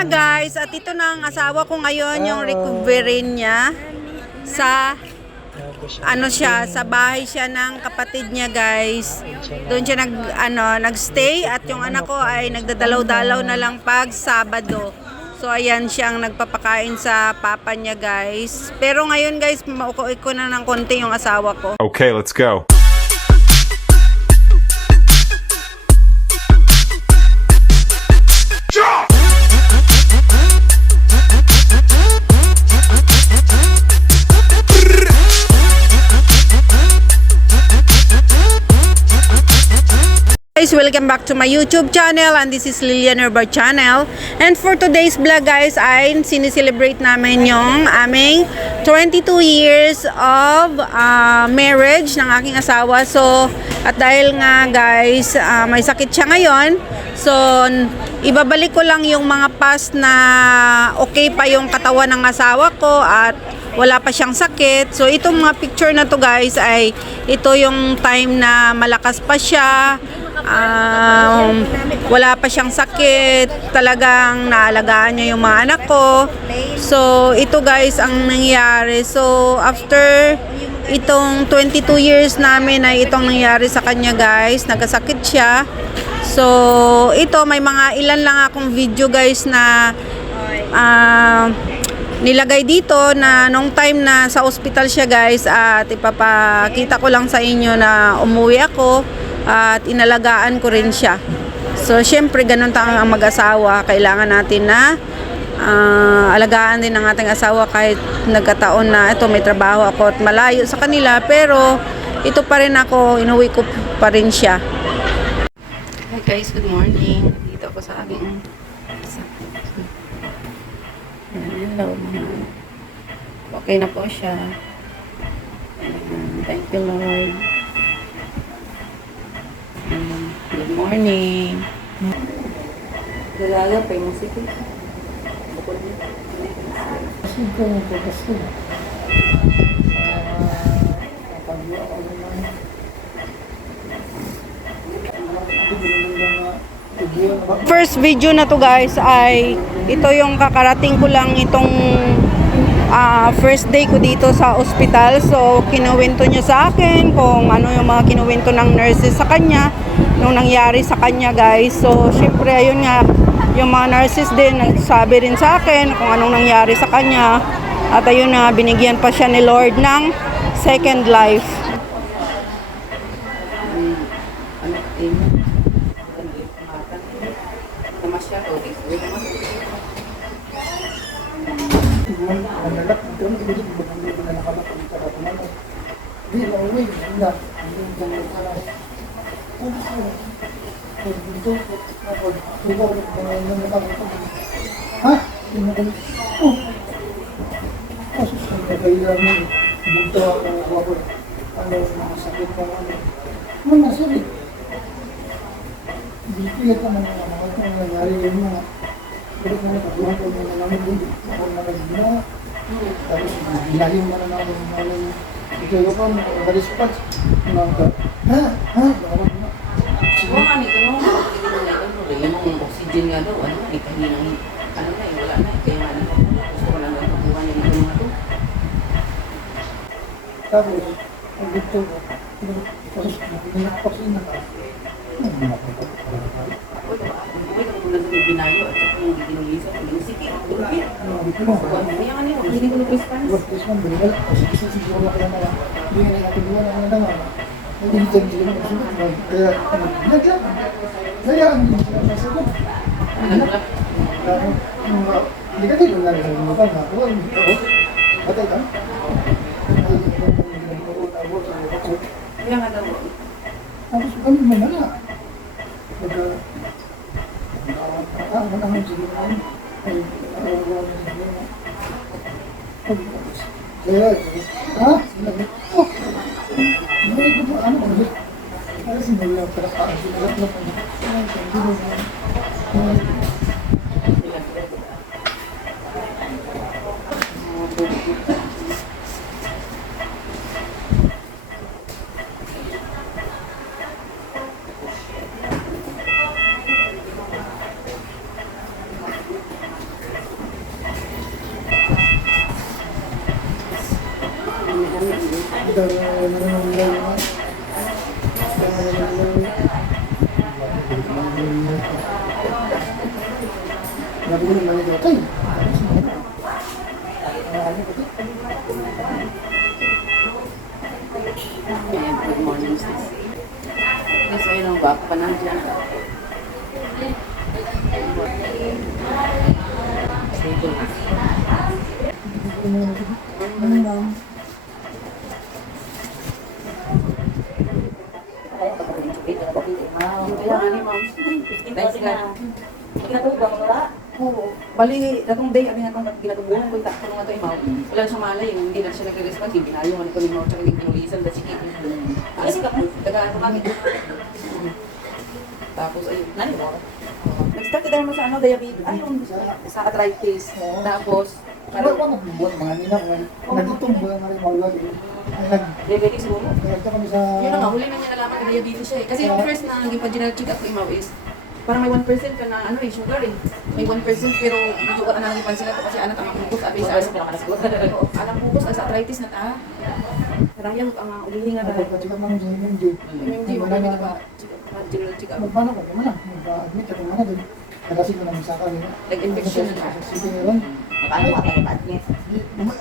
nga guys, at ito na ang asawa ko ngayon, yung recovery niya sa sa bahay siya ng kapatid niya guys. Doon siya nagstay at yung anak ko ay nagdadalaw-dalaw na lang pag Sabado. So ayan siyang nagpapakain sa papa niya guys. Pero ngayon guys, maukuit ko na ng konti yung asawa ko. Okay, let's go. Guys, welcome back to my YouTube channel, and this is Lilian Herbar channel. And for today's vlog guys ay sinicelebrate namin yung aming 22 years of marriage ng aking asawa. So at dahil nga guys may sakit siya ngayon, so ibabalik ko lang yung mga past na okay pa yung katawan ng asawa ko at wala pa siyang sakit. So itong mga picture na to guys ay ito yung time na malakas pa siya, wala pa siyang sakit, talagang naalagaan niya yung mga anak ko. So ito guys ang nangyari. So after itong 22 years namin ay itong nangyari sa kanya guys, nagkasakit siya. So ito may mga ilan lang akong video guys na nilagay dito na nung time na sa ospital siya guys, at ipapakita ko lang sa inyo na umuwi ako at inalagaan ko rin siya. So syempre ganun ang mag-asawa, kailangan natin na alagaan din ng ating asawa kahit nagkataon na ito may trabaho ako at malayo sa kanila, pero ito pa rin ako, inuwi ko pa rin siya. Hi guys, good morning. Dito ako sa aking hello. Okay na po siya. Thank you Lord. Good morning. Galaga pa yung musik. Bukod niya. Kasi ko yung pagkasin. First video na to guys ay ito yung kakarating ko lang itong first day ko dito sa ospital. So kinuwento niya sa akin kung ano yung mga kinuwento ng nurses sa kanya nung nangyari sa kanya guys. So syempre ayun nga, yung mga nurses din nagsabi rin sa akin kung anong nangyari sa kanya, at ayun na, binigyan pa siya ni Lord ng second life. Oxygen nga daw, ay kahinang, wala na, kaya nga gusto ko lang pagkuhan niya dito mga to. Tapos, ang dito ko, tapos pinakpasin na ka. Uy, ako lang sa binayo at saka yung ginulisa, yung sikit, lupit. Kaya nga nito, hindi ko nag-response. Tapos man, binigay, kasi siguro na kaya na, hindi nga nakatibuan ang mga naman. Hindi dito hindi naman kasunod. Kaya, nagyan. Kaya, hindi sila masagot. Hindi ka din lang sa mga pang ako. Patay ka? Kaya nga daw. Tapos kami manala. Pagka, manahon siguro namin. Ay, araw-araw na siguro. Kaya, ha? Sinabi, oh! Hindi ko po, ano? Kasi nila para kaan sila. Ito, nanananggal naman. Sabi ko naman ito, tay! Ayan, good morning, sis. Yes, ayun ang baka pa na dyan. Stable. Kailangan ni ma'am. Thanks, God. Kinatubang wala. Oo. Bali, datong day, abi na itong ginatubuhan ko, itak ko nga ito, imaw. Wala na siya malay, hindi na siya nagre-response, binayo ko ni Imaw, tsaka yung pinulisan, da sige. Kasi ka pa. Tagaan tumagit. Tapos, ayun. Nani mo? Nag-start ka naman sa ano, diabetes, ayun, sa arthritis. Tapos, Pero ako nagbubuhat mga nina ko. Nagitong ba nga rin mawala. diabetes siguro. Nagta kami sa... Yun na nga, huli na niya nalaman na diabetes siya eh. Kasi yung first na naging pa-general check-up ko, Imaw, is parang may 1% ka na ano eh, sugar eh. May 1% pero medyo ka na naging pansin na to kasi anak ang bukos, abi sa Sa pinakalasgot. alam bukos, sa arthritis na ta. Parang yan, ang ulihin nga tayo. Pagka-check up namin sa MMJ. MMG, wala na ba? General check-up. Magpano ko naman na. Mag-admit ako naman na doon. Nagasi ko namin sa akin. Nag-infection na. Sige ngayon. Paano ka tayo pa-admit?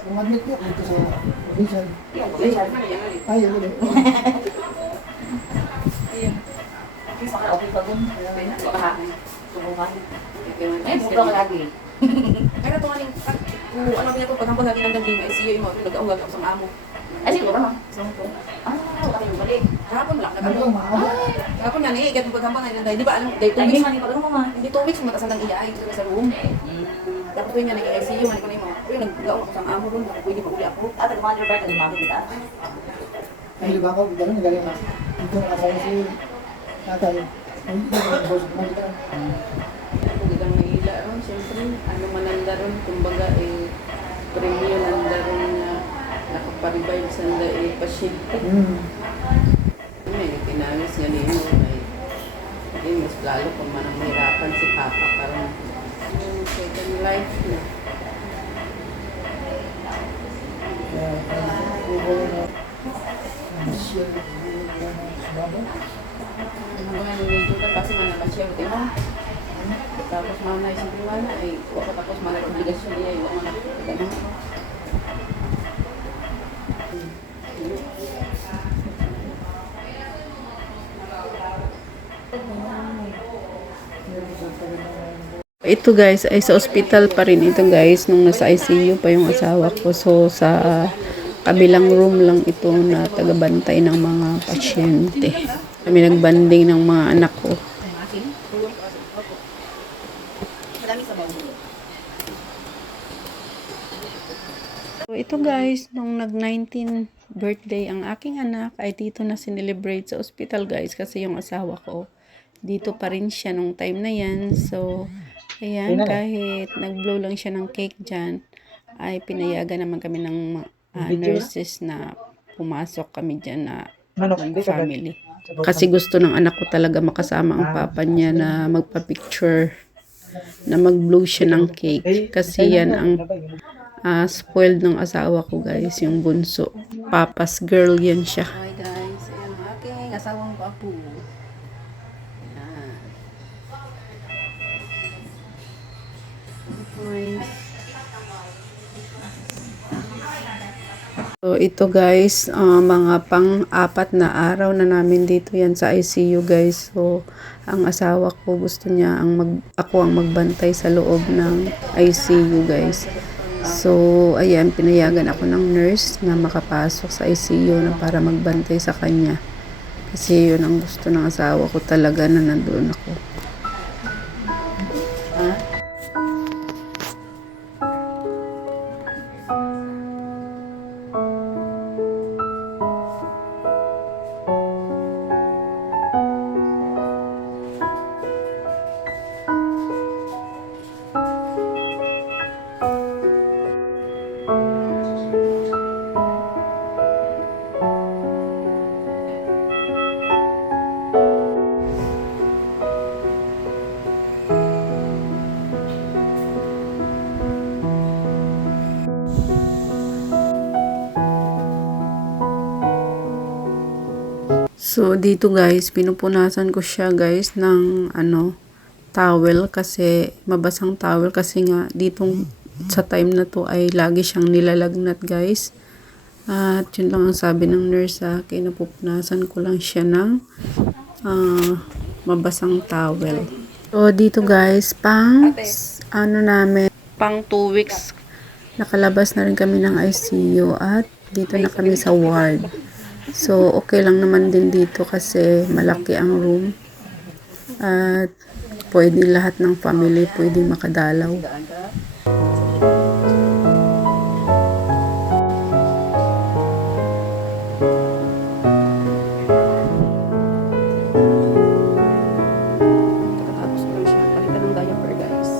Umadmit ko dito sa provincial. Yung Ay, provincial. yan ulit. Ay, yun ulit. Ayan. Baka okay pa dun. Kaya na, baka Subukan. Eh, Buka ko lagi. Kaya ito nga rin, kung ano pinatong pagkampang lagi ng danding, ay siyo yung mga nag-aunggag ako sa amo. Ay, siguro ba? So, Wala kayong balik. kahapon lang, Ano nag-ano. lang, maaga. Kahapon na ikat yung pagkampang ay nanday. Di ba, alam, day 2 Lagi weeks, man yung pagano mo nga. hindi 2 weeks, matasan ng iya, ito sa room. Tapos tuwing nga nag-ICU, man ko na yung mga, uy, nag-aong ako sa amo ron, pwede pa uli ako. At nag-mother bird, nag-mother kita. Ay, diba ako, gano'n, galing na. Dito nakasama si tatay. Ay, dito ang boss ko kita. Kung itang mahila ron, siyempre, ano man nanda ron, kumbaga, premio nanda ron na nakaparevive sa nanda, pasyente. May pinangis nga nino, may mas lalo kung manang mahirapan si Papa, parang yung second life na. Kaya, ako na siya, sababa. Ano ba yung medyo ka, kasi manakasya, di ba? Tapos mana isang mana, ay wako tapos mana obligasyon niya, iwa mana ganun. Ito guys, ay sa ospital pa rin ito guys, nung nasa ICU pa yung asawa ko. So sa kabilang room lang ito na tagabantay ng mga pasyente. Kami nagbanding ng mga anak ko. So ito guys, nung nag-19 birthday ang aking anak, ay dito na sinelebrate sa ospital guys, kasi yung asawa ko dito pa rin siya nung time na yan. So ayan, kahit nag-blow lang siya ng cake dyan, ay pinayagan naman kami ng nurses na pumasok kami dyan na family. Kasi gusto ng anak ko talaga makasama ang papa niya na magpa-picture, na mag-blow siya ng cake. Kasi yan ang spoiled ng asawa ko guys, yung bunso. Papa's girl yan siya. Hi guys, ayan ang aking asawang papu. So ito guys, mga pang-apat na araw na namin dito yan sa ICU guys. So ang asawa ko gusto niya ako ang magbantay sa loob ng ICU guys. So ayan, pinayagan ako ng nurse na makapasok sa ICU na para magbantay sa kanya. Kasi yun ang gusto ng asawa ko talaga, na nandoon ako. So, dito guys, pinupunasan ko siya guys ng towel kasi mabasang towel kasi nga ditong sa time na to ay lagi siyang nilalagnat guys. At yun lang ang sabi ng nurse sa akin, napupunasan ko lang siya ng mabasang towel. So, dito guys, pang 2 weeks nakalabas na rin kami ng ICU at dito na kami sa ward. So, okay lang naman din dito kasi malaki ang room at pwede lahat ng family pwede makadalaw. Tapos lang siya, palitan ng diaper guys.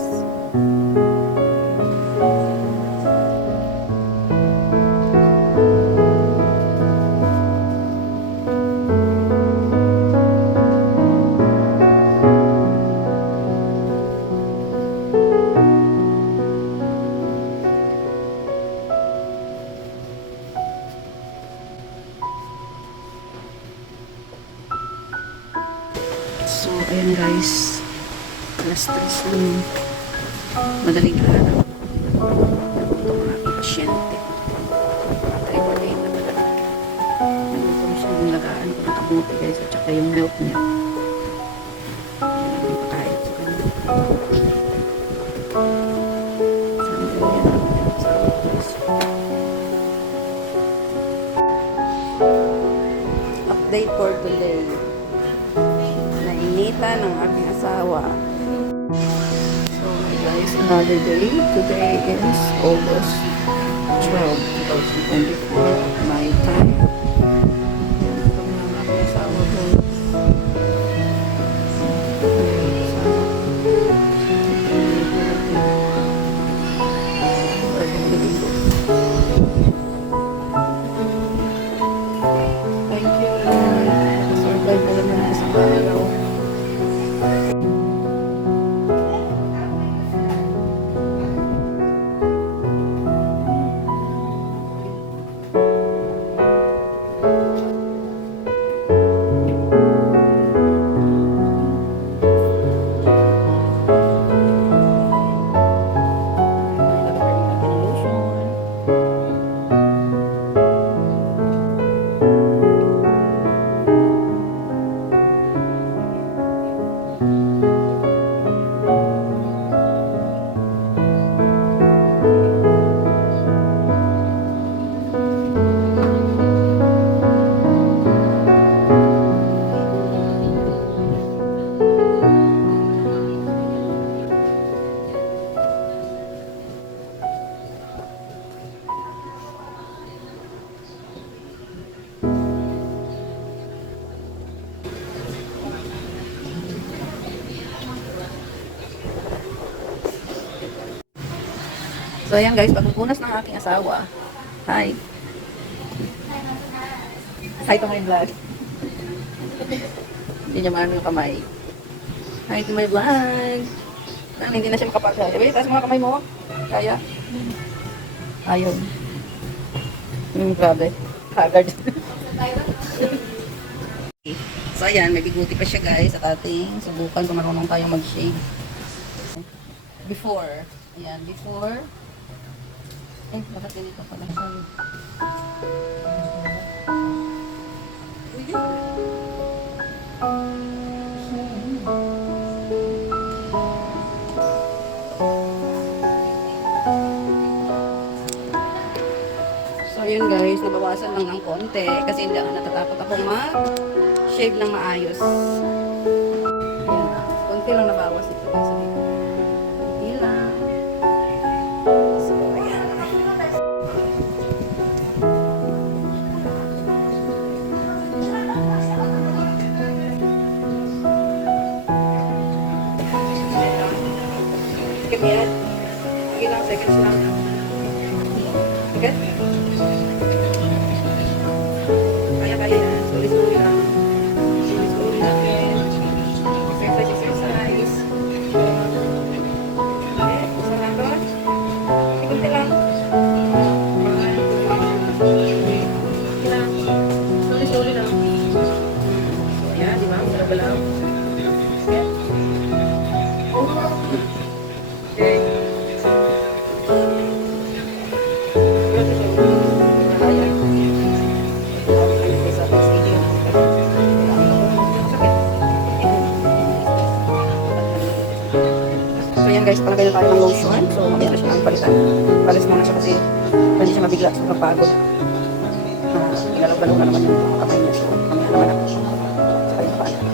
So, ayan guys. Alas 3 ng madaling araw. Nandito ang aking pasyente. Patay-patay na talaga. Nandito siya yung lagaan ko ng kabuti guys at saka yung milk niya. Hindi pa kahit sa kanya. Sabi ko yan. Update for today. Nainitan ng aking asawa. So guys, another day. Today is August 12, 2024. My time. Ito na ang aking asawa ko. Thank you, Lord. Nakasurvive na naman ang isang araw. So, ayan guys, pagpupunas ng aking asawa. Hi. Hi to my vlog. Hindi niya maano yung kamay. Hi to my vlog. Hindi na siya makapagkaya. Wait, taas mo nga kamay mo. Kaya? Ayun. Grabe. Haggard. So, ayan, may biguti pa siya guys at ating subukan kung marunong tayong mag-shave. Before. Ayan, before. Bakit ganito pala? Sorry. So, yun guys, nabawasan lang ng konti kasi hindi ako natatakot akong mag-shave ng maayos. Ayan, konti lang nabawas ito guys. Konti lang. So, ayan. Sige, yan. Sige lang, seconds lang. Okay? Kaya yan. Slowly lang. Slowly lang. Exercise. Okay, isa lang doon. Ikunti lang. Slowly lang. sitwasyon. So, mamaya na siya ang palitan. Palis muna siya kasi hindi siya mabigla sa pagpagod. Ilalaw-galaw na naman yung mga kamay niya. So, mamaya naman ako. Sa kanyang paan.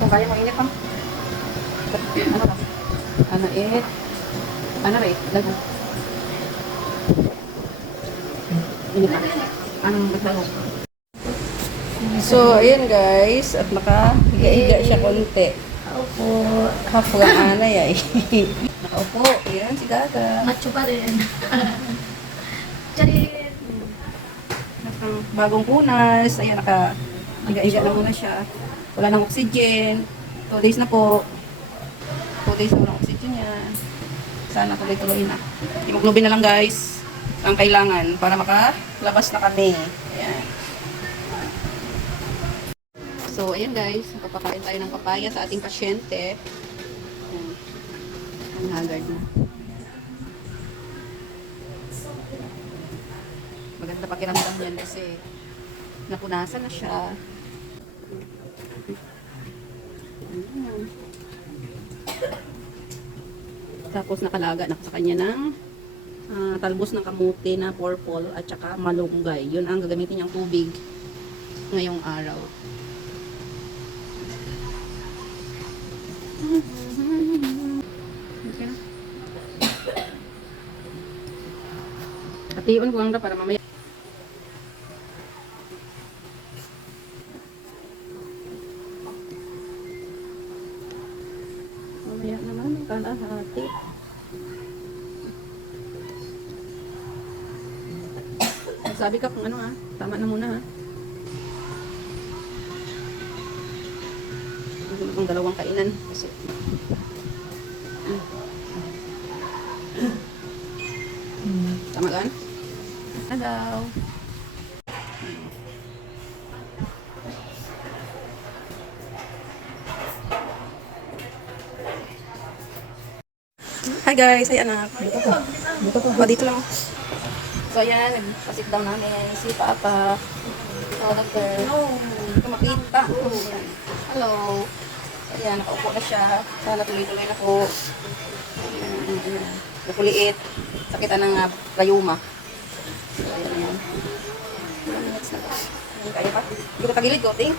Kung kaya mo init pa. Ano ba? Ano it? Ano ba it? Lago. Init pa. Anong naglago? So, ayun guys. At nakahiga-higa siya konti. Opo. Hapgang anay ay. Nakaupo. Ayan si Gaga. Macho pa rin. Charit. Bagong punas. Ayan, nakahiga-higa na muna siya. Wala nang oxygen. 2 days na po. 2 days na walang oxygen niya. Sana tuloy-tuloy na. Hemoglobin na lang guys. Ang kailangan para makalabas na kami. Ayan. So, ayan guys. Papakain tayo ng papaya sa ating pasyente. Ayan. Ang haggard na. Maganda pakiramdam yan kasi napunasan na siya. Ayan. Tapos nakalaga na sa kanya ng talbos ng kamuti na purple at saka malunggay. Yun ang gagamitin niyang tubig ngayong araw. Okay na. Hatiun ko lang na para mamaya. Mamaya naman ang kalahati. Sabi ka kung ano tama na muna Hindi mo dalawang kainan kasi tama gan? Hello. Hi guys, ay anak. Dito lang. So ayan, nag-sit down namin si Papa. Oh, doctor. Hindi ko makita. Ayan. Hello. So ayan, nakaupo na siya. Sana tuloy-tuloy na po. Ayan. Napuliit. Sakitan ng rayuma. So ayan. 1 minutes na. Ayan, kaya pa. Hindi ko tagilid ko, ting.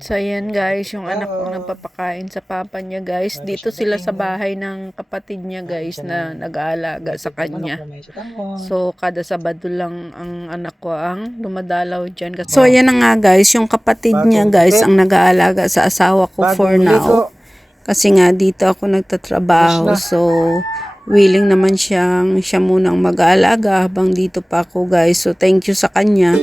So, ayan guys, yung anak ko nagpapakain sa papa niya guys. Dito sila sa bahay ng kapatid niya guys na nag-aalaga sa kanya. So, kada Sabado lang ang anak ko ang dumadalaw dyan. So, ayan na nga guys, yung kapatid niya guys ang nag-aalaga sa asawa ko for now. Kasi nga dito ako nagtatrabaho. So, willing naman siya munang mag-aalaga habang dito pa ako guys. So, thank you sa kanya.